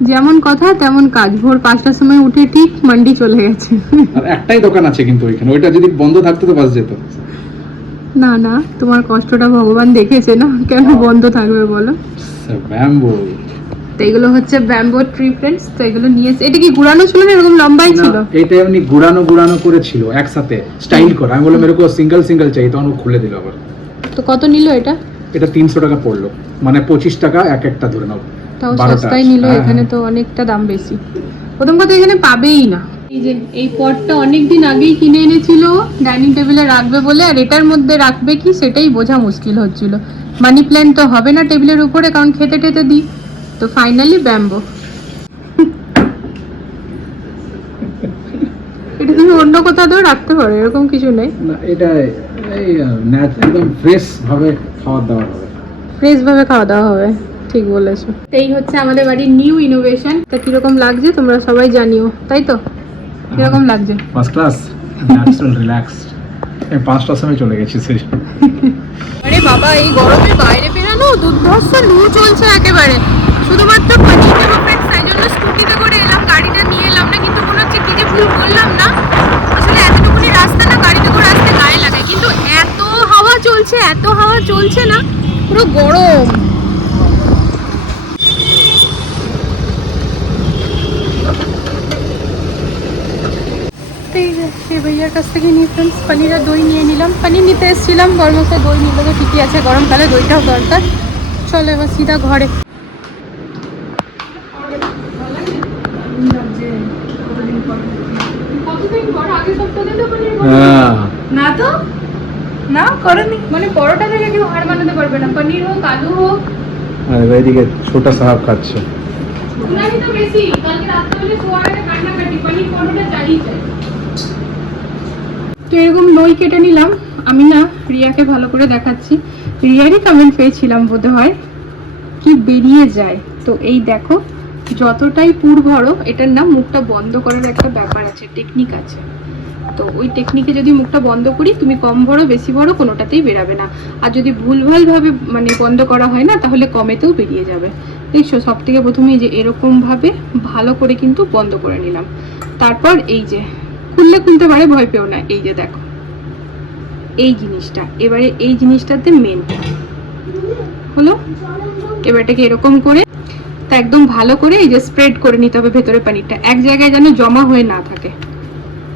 যেমন কথা তেমন কাজ। ভোর পাঁচটার সময় উঠে ঠিক মান্ডি চলে গেছে। আর একটাই দোকান আছে কিন্তু ওইখানে। ওইটা যদি বন্ধ থাকতো তো বাস যেত। না না তোমার কষ্টটা ভগবান দেখেছে না? কেন বন্ধ থাকবে বলো? ব্যাম্বো তো এগুলো হচ্ছে ব্যাম্বো ট্রি ফ্রেন্ডস তো এগুলো নিয়ে এসে- এটা কি গুড়ানো ছিল না? এরকম লম্বাই ছিল? এটা এমনি গুড়ানো গুড়ানো করেছিল একসাথে স্টাইল করা। আমি বললাম এরকম সিঙ্গেল সিঙ্গেল চাই। তখন খুলে দিল আবার। তো কত নিল এটা? এটা তিনশো টাকা পড়ল। মানে পঁচিশ টাকা এক একটা ধরে নাও। তাও সস্তায়। নিল হ্যাঁ, এখানে হ্যাঁ। তো অনেকটা দাম বেশি। প্রথম কথা এখানে পাবেই না। এই যে এই পটটা অনেক দিন আগেই কিনে এনেছিল ডাইনিং টেবিলে রাখবে বলে আর এটার মধ্যে রাখবে কি সেটাই বোঝা মুশকিল হচ্ছিল। মানি প্ল্যান্ট তো হবে না টেবিলের উপরে কারণ খেতে টেতে দিই। তো ফাইনালি ব্যাম্বো। এটা তুমি অন্য কোথাও রাখতে পারো এরকম কিছু নেই। না এটা এই আহ, একদম ফ্রেশ ভাবে খাবার দাবার হবে। ফ্রেশ ভাবে খাওয়া দাওয়া হবে। ঠিক বলেছ। এই হচ্ছে আমাদের বাড়ির নিউ ইনোভেশন তা কীরকম লাগছে তোমরা সবাই জানিও তাই তো? কীরকম লাগছে? ফার্স্ট ক্লাস ন্যাচারাল রিল্যাক্সড আমি পাঁচটার সময় চলে গেছি সেই। আরে বাবা এই গরমে বাইরে বেরানো দুর্ধর্ষ লু চলছে একেবারে। শুধুমাত্র নেব ফ্রেন্ডস তাই জন্য স্কুটিতে করে এলাম গাড়িটা নিয়ে এলাম না কিন্তু মনে হচ্ছে কি যে ভুল করলাম না? আসলে এতটুকুনি রাস্তা না গাড়িতে করে আসতে গায়ে লাগে কিন্তু এত হাওয়া চলছে এত হাওয়া চলছে না পুরো গরম। যে সেই ভাইয়ার কাছ থেকে নিয়ে ফ্রেন্ডস পনির আর দই নিয়ে নিলাম। পনির নিতে এসেছিলাম গরমতে দই নিলে তো ঠিকই আছে গরমকালে দইটাও দরকার। চলো এবার সিধা ঘরে। হ্যাঁ। না তো? না করেনি মানে পরোটা থেকে কেউ হার বানাতে পারবে না। পনির হোক আলু হোক। আর এদিকে ছোটা সাহাব খাচ্ছে। তো বেশি। কালকে রাত্রে শোয়ার আগে কান্নাকাটি পনির পরোটা যায়। তো এরকম দই কেটে নিলাম। আমি না রিয়াকে ভালো করে দেখাচ্ছি। রিয়ারই কমেন্ট পেয়েছিলাম বোধ হয় কি বেরিয়ে যায়। তো এই দেখো, যতটাই পুর ভরো, এটার না মুখটা বন্ধ করার একটা ব্যাপার আছে টেকনিক আছে। তো ওই টেকনিকে যদি মুখটা বন্ধ করি, তুমি কম ভরো, বেশি ভরো, কোনোটাতেই বেরাবে না। আর যদি ভুলভালভাবে মানে বন্ধ করা হয় না, তাহলে কমেতেও বেরিয়ে যাবে। দেখছ সব থেকে প্রথমে যে এরকমভাবে ভালো করে কিন্তু বন্ধ করে নিলাম। তারপর এই যে খুললে খুলতে পারে, ভয় পেও না। এই যে দেখো। এই জিনিসটা, এবারে এই জিনিসটাতে মেন হলো? এবারটাকে এরকম করে, তা একদম ভালো করে এই যে স্প্রেড করে নিতে হবে ভেতরে পানিরটা। এক জায়গায় যেন জমা হয়ে না থাকে।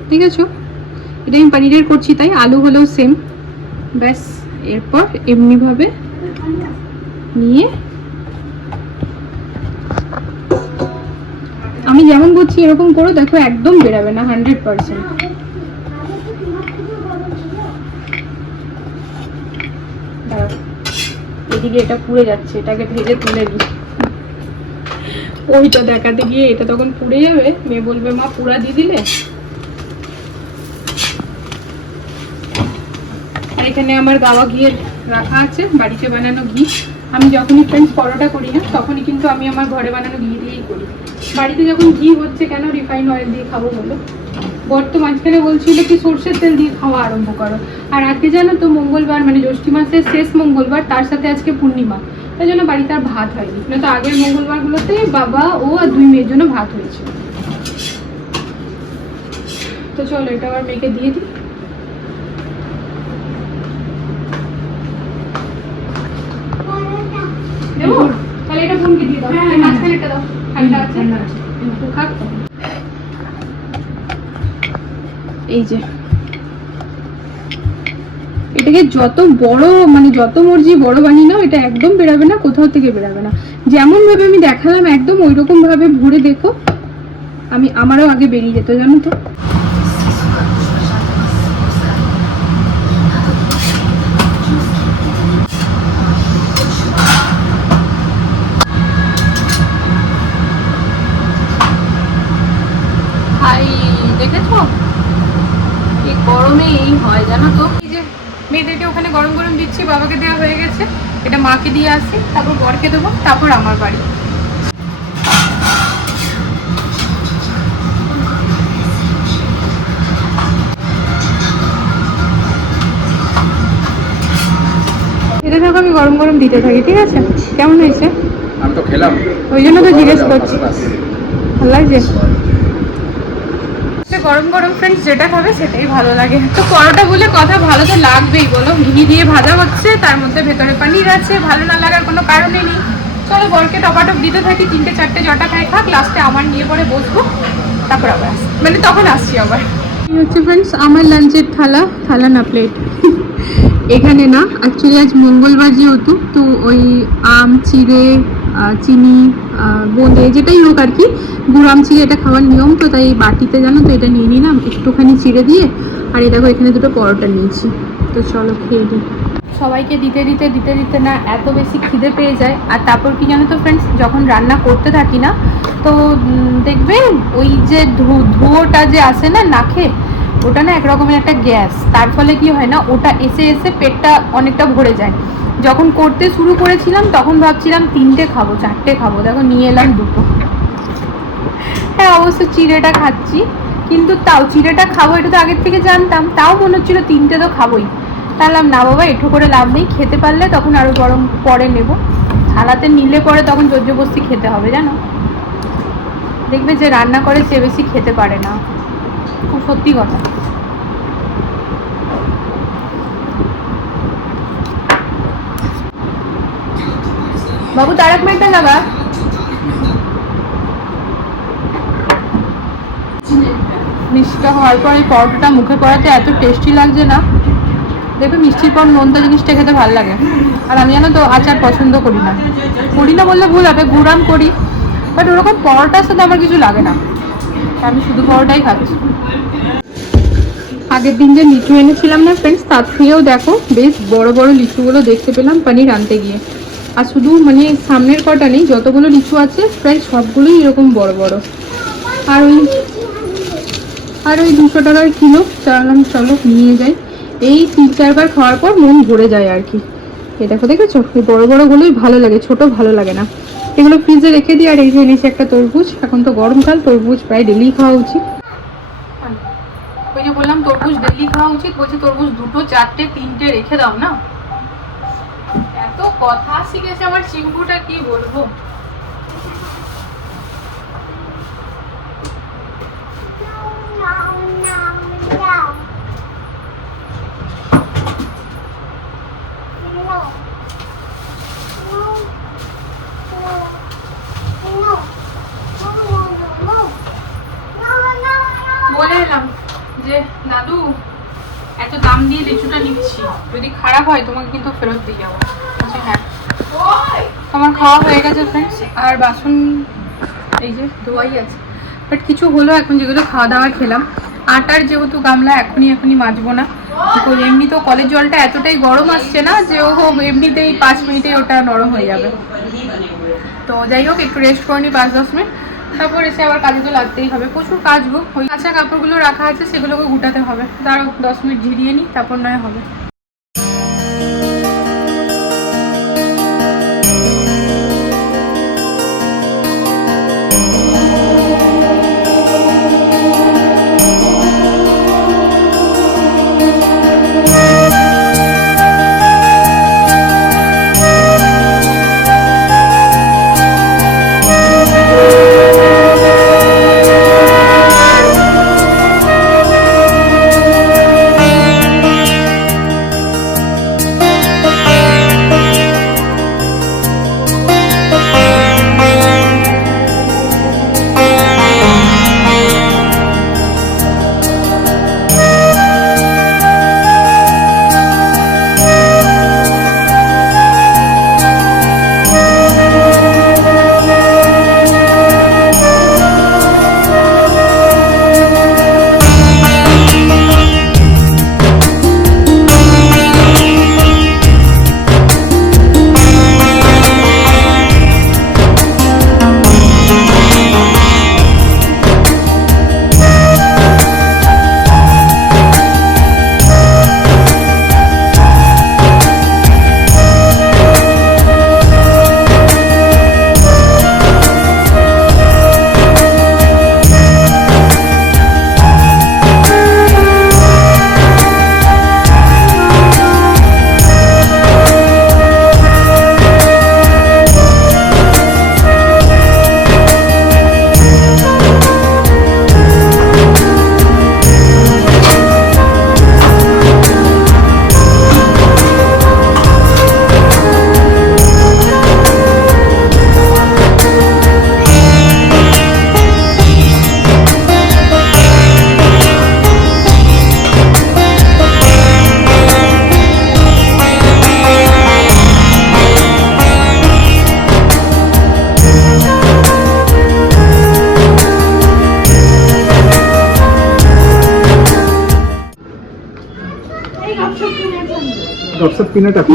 ঠিক আছে? এটা আমি পানিরের করছি তাই, আলু হলেও সেম ব্যাস, এরপর এমনিভাবে নিয়ে আমি যেমন করছি এরকম করো, দেখো একদম বেরাবে না হান্ড্রেড পার্সেন্ট এদিকে এটা পুড়ে যাচ্ছে, এটাকে ভেজে তুলে দিই ওইটা দেখাতে গিয়ে এটা তখন পুড়ে যাবে, মেয়ে বলবে, মা, পুরা দিয়ে দিলে? এখানে আমার গাওয়া ঘিয়ে রাখা আছে, বাড়িতে বানানো ঘি। আমি যখনই ফ্রেন্ডস পরোটা করি না, তখনই কিন্তু আমি আমার ঘরে বানানো ঘি দিয়েই করি। বাড়িতে যখন ঘি হচ্ছে কেন রিফাইন অয়েল দিয়ে খাব বলো? বর তো মাঝখানে বলছিল কি সর্ষের তেল দিয়ে খাওয়া আরম্ভ করো। আর আজকে জানো তো মঙ্গলবার মানে জ্যৈষ্ঠী মাসের শেষ মঙ্গলবার তার সাথে আজকে পূর্ণিমা। তাই জন্য বাড়িতে আর ভাত হয়নি। না তো আগের মঙ্গলবারগুলোতে বাবা ও আর দুই মেয়ের জন্য ভাত হয়েছিল। তো চলো এটা আবার মেয়েকে দিয়ে দিই। দেবো? তাহলে এটা বোনকে দিয়ে দাও এই মাঝখানে এটা দাও ঠান্ডা এই যে এটাকে যত বড় মানে যত মর্জি বড় বানিয়ে নাও, এটা একদম বেরাবে না, কোথাও থেকে বেরাবে না। যেমন ভাবে আমি দেখালাম, একদম ওই রকম ভাবে ভরে দেখো, আমি আমারও আগে বেরিয়ে যেত, জানো তো ভাই দেখেছ এই গরমে এই হয় জানো তো? এই যে মেয়েদেরকে ওখানে গরম গরম দিচ্ছি বাবাকে দেওয়া হয়ে গেছে। এটা মাকে দিয়ে আসি তারপর বরকে দেবো তারপর আমার বাড়ি। থাকো আমি গরম গরম দিতে থাকি ঠিক আছে? কেমন হয়েছে? আমি তো খেলাম। ওই জন্য তো জিজ্ঞেস করছি। ভালো লাগছে? গরম গরম ফ্রেন্ডস যেটা খাবে সেটাই ভালো লাগে। তো পরোটা বলে কথা ভালো তো লাগবেই, বলো। মিহি দিয়ে ভাজা হচ্ছে, তার মধ্যে ভেতরে পানির আছে, ভালো না লাগার কোনো কারণই নেই। চলো বরকে টপাটপ দিতে থাকি, তিনটে চারটে জটা খাই খাক লাস্টে আমার নিয়ে পরে বসবো, তারপর আবার মানে তখন আসছি আবার। ফ্রেন্ডস আমার লাঞ্চের থালা থালা না প্লেট এখানে না অ্যাকচুয়ালি আজ মঙ্গলবার যেহেতু, তো ওই আম, চিড়ে চিনি বোঁদে, যেটাই হোক আর কি। গুড় আম চিড়ে এটা খাওয়ার নিয়ম তো, তাই বাটিতে জানো তো এটা নিয়ে নিলাম, একটুখানি চিড়ে দিয়ে, আর এই দেখো এখানে দুটো পরোটা নিয়েছি। তো চলো খেয়ে দিই সবাইকে দিতে দিতে দিতে দিতে না এত বেশি খিদে পেয়ে যায়। আর তারপর কি জানো তো ফ্রেন্ডস যখন রান্না করতে থাকি না, তো দেখবে ওই যে ধু- ধুয়োটা যে আসে না নাকে ওটা না এক রকমের একটা গ্যাস। তার ফলে কি হয় না, ওটা এসে এসে পেটটা অনেকটা ভরে যায়। যখন করতে শুরু করেছিলাম, তখন ভাবছিলাম তিনটে খাব, চারটে খাব। দেখো, নিয়ে এলাম দুটো। হ্যাঁ অবশ্য চিড়েটা খাচ্ছি, কিন্তু তাও চিড়েটা খাব, এটা তো আগের থেকে জানতাম। তাও মনে হচ্ছিল তিনটে তো খাবোই। তাহলে না বাবা, একটু করে লাভ নেই, খেতে পারলে তখন আরও গরম পরে নেব। থালাতে নিলে পরে তখন জর্জবস্তি খেতে হবে, জানো? দেখবে যে রান্না করে সে বেশি খেতে পারে না। খুব সত্যি কথা। বাবু তারক মেহতা লাগা মিষ্টিটা হওয়ার পর এই পরোটাটা মুখে পড়াতে এত টেস্টি লাগছে না। দেখবে মিষ্টির পর নোনতা জিনিসটা খেতে ভালো লাগে। আর আমি জানো তো, আচার পছন্দ করি না। করি না বললে ভুল হবে গুড়াম করি। বাট ওরকম পরোটার সাথে আমার কিছু লাগে না। আমি শুধু পরোটাই খাচ্ছি আগের দিন যে লিচু এনেছিলাম না ফ্রেন্ডস তার থেকেও দেখো, বেশ বড় বড় লিচুগুলো দেখতে পেলাম পানির আনতে গিয়ে। আর শুধু মানে সামনের কটা নেই, যতগুলো লিচু আছে ফ্রেন্ডস সবগুলোই এরকম বড় বড়। আর ওই আর ওই দুশো টাকার কিলো চালাম চলো, নিয়ে যাই। এই তিন চারবার খাওয়ার পর মন ভরে যায় আর কি। এই দেখো, দেখেছ? এই বড় বড়গুলোই ভালো লাগে, ছোট ভালো লাগে না। এগুলো ফ্রিজে রেখে দিই আর এই যে এনেছি একটা তরমুজ এখন তো গরমকাল তরমুজ প্রায় ডেলি খাওয়া উচিত। ওই যে বললাম তরমুজ ডেলি খাওয়া উচিত বলছে তরমুজ দুটো চারটে তিনটে রেখে দাও না? এত কথা শিখেছে আমার চিঙ্কুটা কি বলব? বলে এলাম যে দাদু এত দাম দিয়ে লিচুটা নিচ্ছি যদি খারাপ হয় তোমাকে কিন্তু ফেরত দিয়ে যাব। বলছে, হ্যাঁ। আমার খাওয়া হয়ে গেছে ফ্রেন্ডস আর বাসন এই যে ধোয়াই আছে। বাট কিছু হলো এখন যেগুলো খাওয়া দাওয়া খেলাম। আটার যেহেতু গামলা এখনই এখনই মাজবো না। এমনি তো কলের জলটা এতটাই গরম আসছে না যে ও এমনিতেই পাঁচ মিনিটে ওটা নরম হয়ে যাবে। তো যাই হোক একটু রেস্ট করে নিই পাঁচ দশ মিনিট। তারপর এসে আবার কাজে তো লাগতেই হবে। প্রচুর কাজ হোক ওই কাঁচা কাপড়গুলো রাখা আছে, সেগুলোকে গুটাতে হবে। তারও দশ মিনিট ঝিরিয়ে নিই তারপর নয় হবে।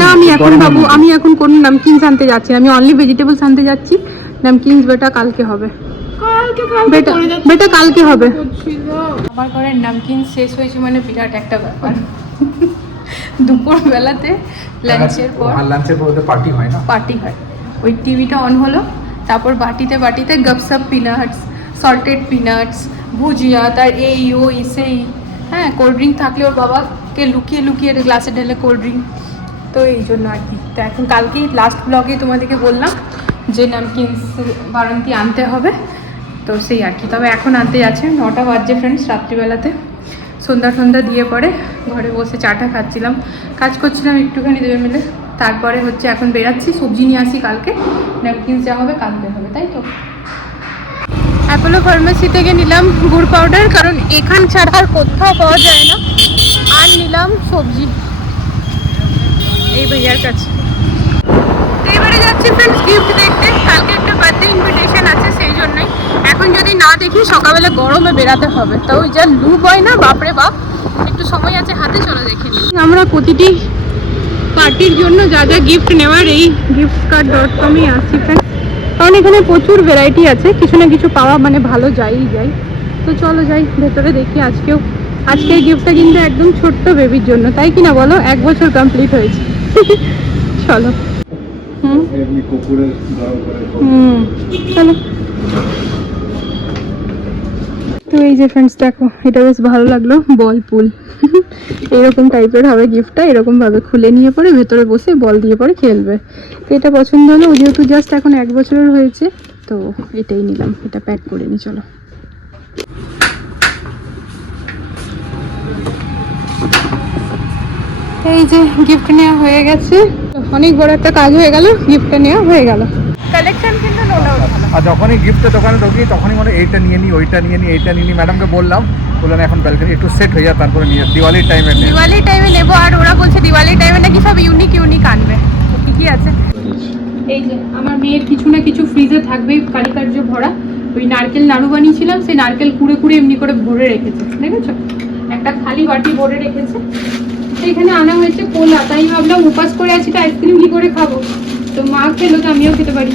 না আমি এখন বাবু আমি এখন কোন নামকিনস আনতে যাচ্ছি না। আমি অনলি ভেজিটেবলস আনতে যাচ্ছি। নামকিনস বেটা কালকে হবে। বেটা বেটা কালকে হবে। আমার ঘরের নামকিন শেষ হয়েছে মানে বিরাট একটা ব্যাপার। দুপুর বেলাতে লাঞ্চের পর লাঞ্চের পর ওদের পার্টি হয় না? পার্টি হয়। ওই টিভিটা অন হলো তারপর বাটিতে বাটিতে গপসপ পিনাটস সল্টেড পিনাটস ভুজিয়া তার এই ও সেই। হ্যাঁ কোল্ড ড্রিঙ্ক থাকলে ওর বাবাকে লুকিয়ে লুকিয়ে গ্লাসে ঢেলে কোল্ড ড্রিঙ্ক তো এই জন্য আর কি। তো এখন কালকেই লাস্ট ব্লগে তোমাদেরকে বললাম যে নামকিনস বারান্তি আনতে হবে। তো সেই আর কি। তবে এখন আনতে যাচ্ছে। নটা বাজছে ফ্রেন্ডস রাত্রিবেলাতে। সন্ধ্যা সন্ধ্যা দিয়ে পরে ঘরে বসে চাটা খাচ্ছিলাম। কাজ করছিলাম একটুখানি দেবে মিলে। তারপরে হচ্ছে এখন বেরাচ্ছি। সবজি নিয়ে আসি কালকে। ন্যাপকিনস যা হবে কালকে হবে, তাই তো? অ্যাপোলো ফার্মেসি থেকে নিলাম গুড় পাউডার কারণ এখান ছাড়া আর কোথাও পাওয়া যায় না। আর নিলাম, সবজি। এই ভাইয়ার কাছে। এবারে যাচ্ছি ফ্রেন্ডস গিফট দেখতে। কালকে একটা বার্থডে ইনভিটেশন আছে, সেই জন্যই। এখন যদি না দেখি, সকালবেলা গরমে বেরাতে হবে। তো ওই যা লু হয় না, বাপরে বাপ। একটু সময় আছে, হাতে চলো দেখে আমরা প্রতিটি পার্টির জন্য যা যা গিফট নেওয়ার, এই গিফট কার্ড ডট কমই আসছি ফ্রেন্ডস কারণ এখানে প্রচুর ভ্যারাইটি আছে। কিছু না কিছু পাওয়া মানে ভালো যাই যায় তো চলো যাই, ভেতরে দেখি আজকেও। আজকের গিফটটা কিন্তু একদম ছোট্ট বেবির জন্য। তাই কিনা বলো? এক বছর কমপ্লিট হয়েছে। চলো। হুম? হুম। চলো। তো এই যে ফ্রেন্ডস দেখো এটা বেশ ভালো লাগল। বল পুল। এরকম টাইপের হবে গিফটটা এরকম ভাবে খুলে নিয়ে পরে ভেতরে বসে বল দিয়ে পরে খেলবে। তো এটা পছন্দ হলো যেহেতু জাস্ট এখন এক বছরের হয়েছে তো এটাই নিলাম। এটা প্যাক করে নি চলো। এই যে গিফট নেওয়া হয়ে গেছে। অনেক বড় একটা কাজ হয়ে গেল গিফটটা নেওয়া হয়ে গেল। কালেকশন কিন্তু আর যখনই গিফটের দোকানে ঢুকি তখনই মানে এইটা নিয়ে নিই ওইটা নিয়ে নিই এইটা নিয়ে নিই ম্যাডামকে বললাম বললেন এখন ব্যালকনি একটু সেট হয়ে যায় তারপরে নিয়ে দিওয়ালির টাইমে নিয়ে দিওয়ালি টাইমে নেব আর ওরা বলছে দিওয়ালি টাইমে নাকি সব ইউনিক ইউনিক আনবে। কি কি আছে। এই যে আমার মেয়ের কিছু না কিছু ফ্রিজে থাকবেই কারিকার্য ভরা। ওই নারকেল নাড়ু বানিয়েছিলাম সেই নারকেল কুড়ে কুড়ে এমনি করে ভরে রেখেছে। দেখেছ? একটা খালি বাটি ভরে রেখেছে। সেখানে আনা হয়েছে কোলা। তাই ভাবলাম উপাস করে আছি তো আইসক্রিম কি করে খাব? তো মা খেলো তো আমিও খেতে পারি।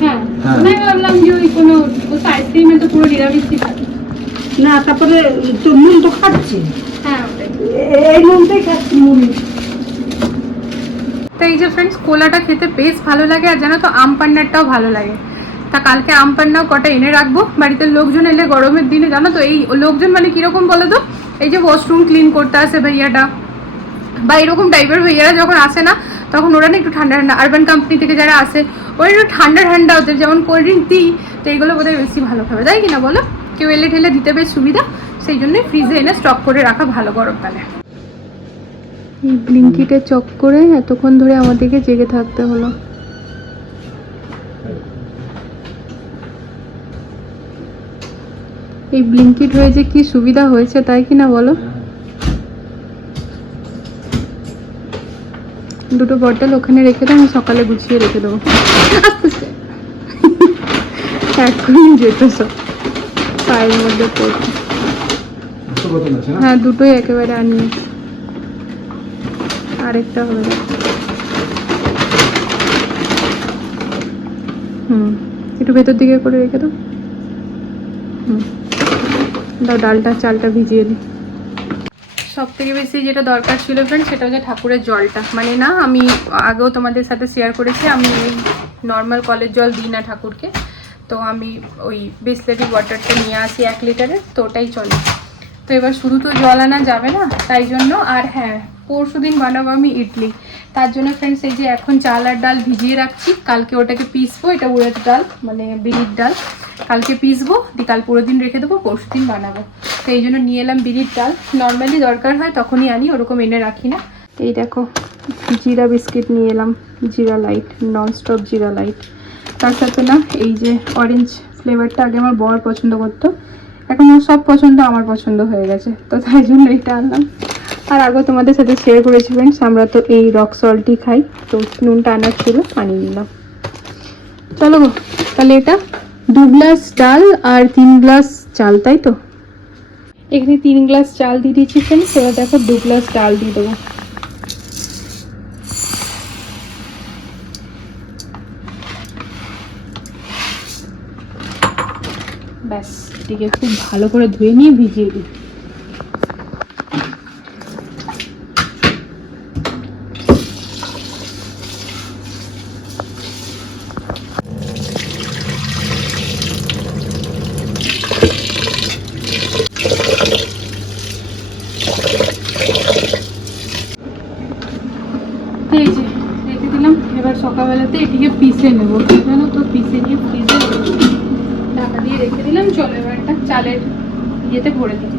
হ্যাঁ হ্যাঁ। ভাবলাম যে ওই কোনো আইসক্রিমে তো পুরো নিরামিষই থাকে। না তারপরে তো নুন তো খাচ্ছে। হ্যাঁ এই নুনটাই খাচ্ছে মুড়ি। তো এই যে ফ্রেন্ডস কোলাটা খেতে বেশ ভালো লাগে আর জানো তো আম পান্নাটাও ভালো লাগে। তা কালকে আম পান্নাও কটা এনে রাখব? বাড়িতে লোকজন এলে গরমের দিনে, জানো তো, এই লোকজন মানে কীরকম বলো তো? এই যে ওয়াশরুম ক্লিন করতে আসে ভাইয়াটা। বা এরকম টাইপের ভাইয়ারা যখন আসে না, তখন ওরা না একটু ঠান্ডা ঠান্ডা আরবান কোম্পানি থেকে যারা আসে, ওরা একটু ঠান্ডা ঠান্ডা, ওদের যেমন কোল্ড ড্রিঙ্ক দিই, তো এইগুলো বোধহয় বেশি ভালো খাবে, তাই কি না বলো? কেউ এলে ঠেলে দিতে বেশ সুবিধা, সেই জন্যই ফ্রিজে এনে স্টক করে রাখা ভালো গরমকালে এই ব্লিঙ্কিটে চক করে এতক্ষণ ধরে আমাদেরকে জেগে থাকতে হলো। এই ব্লিঙ্কিট হয়ে যে কি সুবিধা হয়েছে তাই কি না বলো? দুটো বটল ওখানে রেখে দাও আমি সকালে গুছিয়ে রেখে দেবো। আস্তে আস্তে। এখনই যেত সব। পায়ের মধ্যে না? হ্যাঁ দুটোই একেবারে আনিয়ে আরেকটা হবে। হুম একটু ভেতর দিকে করে রেখে দাও। দাও, ডালটা, চালটা ভিজিয়ে দিই সব থেকে বেশি যেটা দরকার ছিল ফ্রেন্ড সেটা হচ্ছে ঠাকুরের জলটা। মানে না, আমি আগেও তোমাদের সাথে শেয়ার করেছি, আমি নর্মাল কলের জল দিই না ঠাকুরকে। তো আমি ওই বিসলেরি ওয়াটারটা নিয়ে আসি এক লিটারের তো ওটাই চলে। তো এবার শুধু তো জল আনা যাবে না, তাই জন্য আর হ্যাঁ পরশু দিন বানাবো আমি ইডলি। তার জন্য ফ্রেন্ডস এই যে এখন চাল আর ডাল ভিজিয়ে রাখছি, কালকে ওটাকে পিসবো, এটা উড়ের ডাল মানে বিড়ির ডাল। কালকে পিসবো, দিয়ে কাল পুরো দিন রেখে দেবো, পরশু দিন বানাবো। তো এই জন্য নিয়ে এলাম বিড়ির ডাল। নর্মালি দরকার হয় তখনই আনি, ওরকম এনে রাখি না। এই দেখো, জিরা বিস্কিট নিয়ে এলাম, জিরা লাইট ননস্টপ জিরা লাইট তার সাথে না, এই যে অরেঞ্জ ফ্লেভারটা আগে আমার বর পছন্দ করতো, এখন সব পছন্দ আমার পছন্দ হয়ে গেছে। তো তাই জন্য এটা আনলাম। আর আগে তোমাদের সাথে শেয়ার করেছি ফ্রেন্ডস আমরা তো এই রক সল্টই খাই। তো নুনটা আনার ছিল আনিয়ে নিলাম। চলো গো, তাহলে এটা দু গ্লাস ডাল আর তিন গ্লাস চাল, তাই তো? এখানে তিন গ্লাস চাল দিয়ে দিয়েছি ফ্রেন্ডস এবার দেখো দু গ্লাস ডাল দিয়ে দেবো। ব্যাস এটিকে খুব ভালো করে ধুয়ে নিয়ে ভিজিয়ে দিই তো এই যে রেখে দিলাম এবার সকালবেলাতে এটিকে পিষে নেব জানো তো পিষে নিয়ে ফ্রিজে ঢাকা দিয়ে রেখে দিলাম চলো এবার একটা চালের ইয়েতে ভরে দিই।